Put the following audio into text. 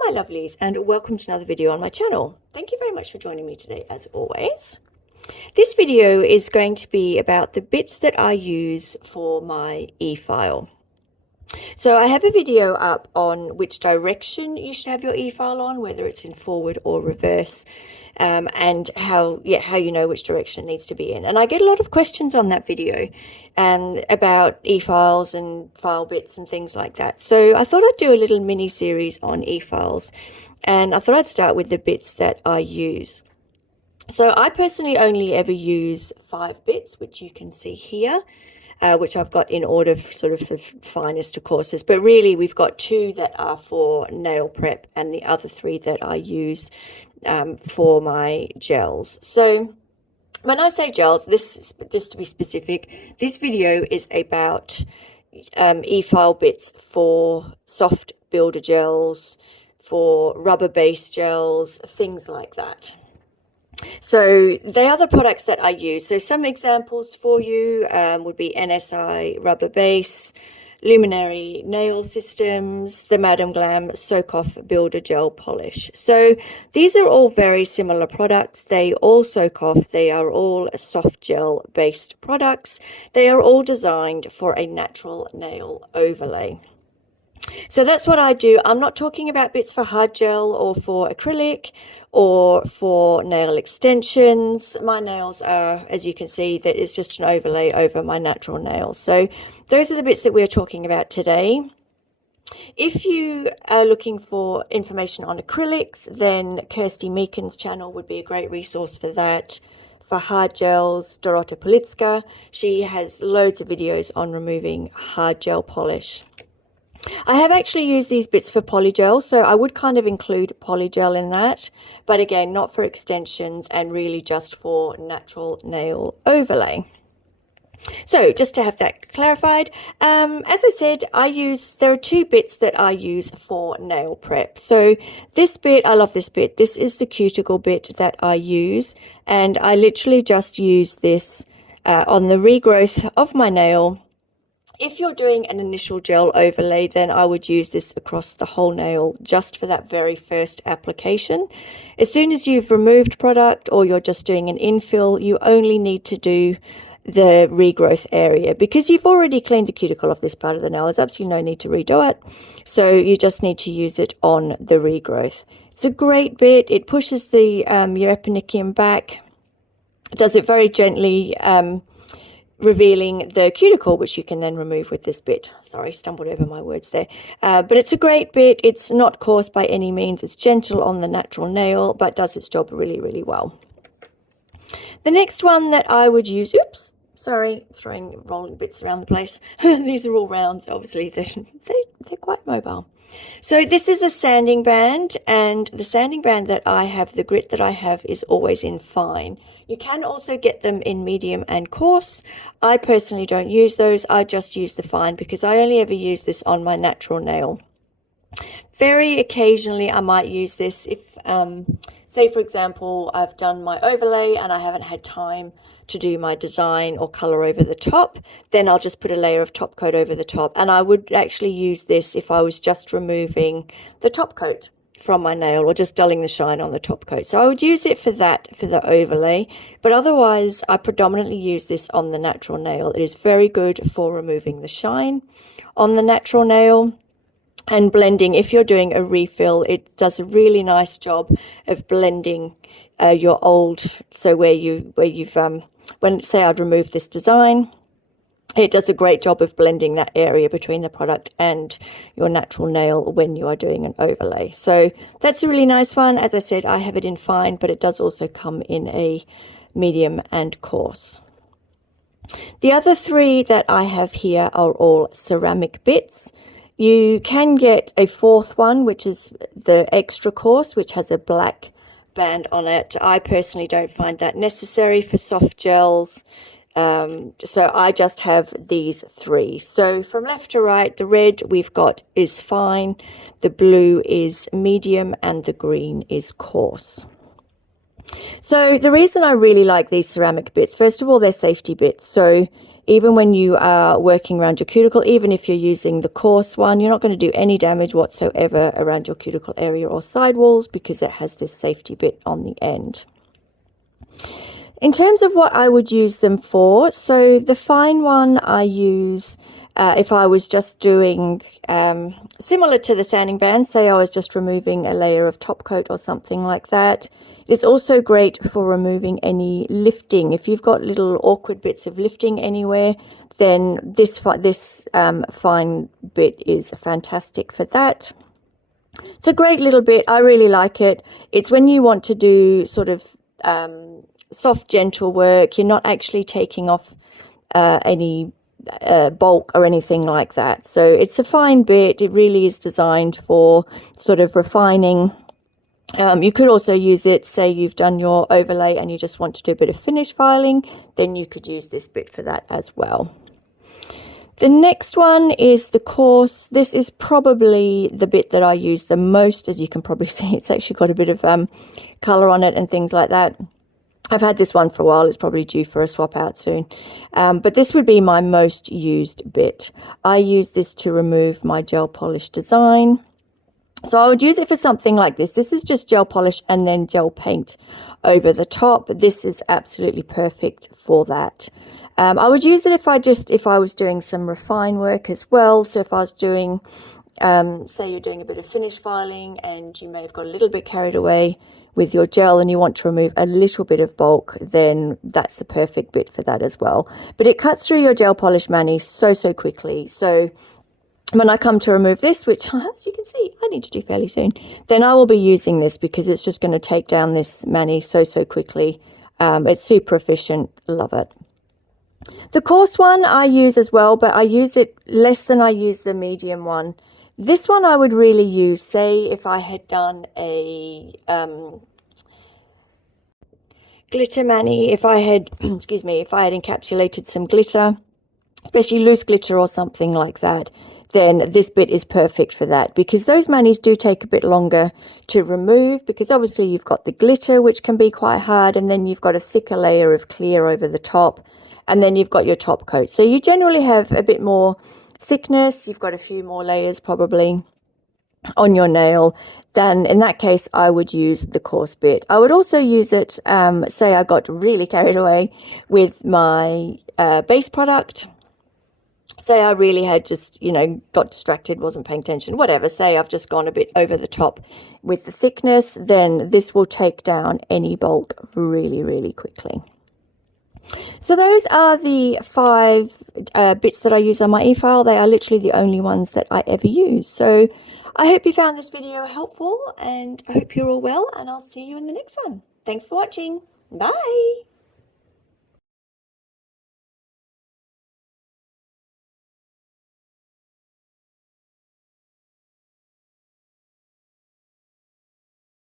my lovelies, and welcome to another video on my channel. Thank you very much for joining me today as always. This video is going to be about the bits that I use for my e-file. So I have a video up on which direction you should have your e-file on, whether it's in forward or reverse, and how you know which direction it needs to be in. And I get a lot of questions on that video about e-files and file bits and things like that. So I thought I'd do a little mini series on e-files, and I thought I'd start with the bits that I use. So I personally only ever use 5 bits, which you can see here. Which I've got in order sort of for finest to coarsest, but really we've got 2 that are for nail prep and the other 3 that I use for my gels. So when I say gels, this, just to be specific, this video is about e-file bits for soft builder gels, for rubber base gels, things like that. So they are the products that I use. So some examples for you would be NSI Rubber Base, Luminary Nail Systems, the Madam Glam Soak Off Builder Gel Polish. So these are all very similar products. They all soak off. They are all soft gel based products. They are all designed for a natural nail overlay. So that's what I do. I'm not talking about bits for hard gel or for acrylic or for nail extensions. My nails are, as you can see, that is just an overlay over my natural nails. So those are the bits that we're talking about today. If you are looking for information on acrylics, then Kirsty Meakin's channel would be a great resource for that. For hard gels, Dorota Palicka, she has loads of videos on removing hard gel polish. I have actually used these bits for polygel, so I would kind of include polygel in that, but again, not for extensions and really just for natural nail overlay. So just to have that clarified, as I said, there are 2 bits that I use for nail prep. So this bit, I love this bit. This is the cuticle bit that I use, and I literally just use this on the regrowth of my nail. If you're doing an initial gel overlay, then I would use this across the whole nail just for that very first application. As soon as you've removed product or you're just doing an infill, you only need to do the regrowth area because you've already cleaned the cuticle off this part of the nail. There's absolutely no need to redo it. So you just need to use it on the regrowth. It's a great bit. It pushes the your epinicium back. It does it very gently, revealing the cuticle, which you can then remove with this bit. Sorry, stumbled over my words there. But it's a great bit. It's not coarse by any means. It's gentle on the natural nail, but does its job really, really well. The next one that I would use, oops, sorry, throwing rolling bits around the place. These are all rounds, obviously. They're quite mobile. So this is a sanding band, and the sanding band that I have, the grit that I have, is always in fine. You can also get them in medium and coarse. I personally don't use those. I just use the fine because I only ever use this on my natural nail. Very occasionally I might use this if, say for example, I've done my overlay and I haven't had time to do my design or color over the top, then I'll just put a layer of top coat over the top. And I would actually use this if I was just removing the top coat from my nail or just dulling the shine on the top coat. So I would use it for that, for the overlay, but otherwise I predominantly use this on the natural nail. It is very good for removing the shine on the natural nail. And blending, if you're doing a refill, it does a really nice job of blending your old, so when say I'd remove this design, it does a great job of blending that area between the product and your natural nail when you are doing an overlay. So that's a really nice one. As I said, I have it in fine, but it does also come in a medium and coarse. The other 3 that I have here are all ceramic bits. You can get a 4th one, which is the extra coarse, which has a black band on it. I personally don't find that necessary for soft gels. So I just have these 3. So from left to right, the red we've got is fine, the blue is medium, and the green is coarse. So the reason I really like these ceramic bits, first of all, they're safety bits. So even when you are working around your cuticle, even if you're using the coarse one, you're not going to do any damage whatsoever around your cuticle area or sidewalls because it has this safety bit on the end. In terms of what I would use them for, so the fine one I use if I was just doing similar to the sanding band, say I was just removing a layer of top coat or something like that. It's also great for removing any lifting. If you've got little awkward bits of lifting anywhere, then this fine bit is fantastic for that. It's a great little bit. I really like it. It's when you want to do sort of soft, gentle work. You're not actually taking off any bulk or anything like that. So it's a fine bit. It really is designed for sort of refining. You could also use it, say you've done your overlay and you just want to do a bit of finish filing, then you could use this bit for that as well. The next one is the coarse. This is probably the bit that I use the most. As you can probably see, it's actually got a bit of color on it and things like that. I've had this one for a while. It's probably due for a swap out soon. But this would be my most used bit. I use this to remove my gel polish design. So I would use it for something like this. This is just gel polish and then gel paint over the top. This is absolutely perfect for that. I would use it if I was doing some refine work as well. So if I was doing, say you're doing a bit of finish filing and you may have got a little bit carried away with your gel and you want to remove a little bit of bulk, then that's the perfect bit for that as well. But it cuts through your gel polish mani so quickly. So when I come to remove this, which as you can see I need to do fairly soon, then I will be using this because it's just going to take down this mani so quickly. It's super efficient. Love it. The coarse one I use as well, but I use it less than I use the medium one. This one I would really use, say if I had done a glitter mani, if I had, excuse me, if I had encapsulated some glitter, especially loose glitter or something like that, then this bit is perfect for that, because those manis do take a bit longer to remove, because obviously you've got the glitter, which can be quite hard, and then you've got a thicker layer of clear over the top, and then you've got your top coat. So you generally have a bit more thickness, you've got a few more layers probably on your nail. Then in that case I would use the coarse bit. I would also use it, say I got really carried away with my base product. Say I really had just, you know, got distracted, wasn't paying attention, whatever. Say I've just gone a bit over the top with the thickness, then this will take down any bulk really quickly. So those are the 5 bits that I use on my e-file. They are literally the only ones that I ever use. So I hope you found this video helpful, and I hope you're all well, and I'll see you in the next one. Thanks for watching. Bye.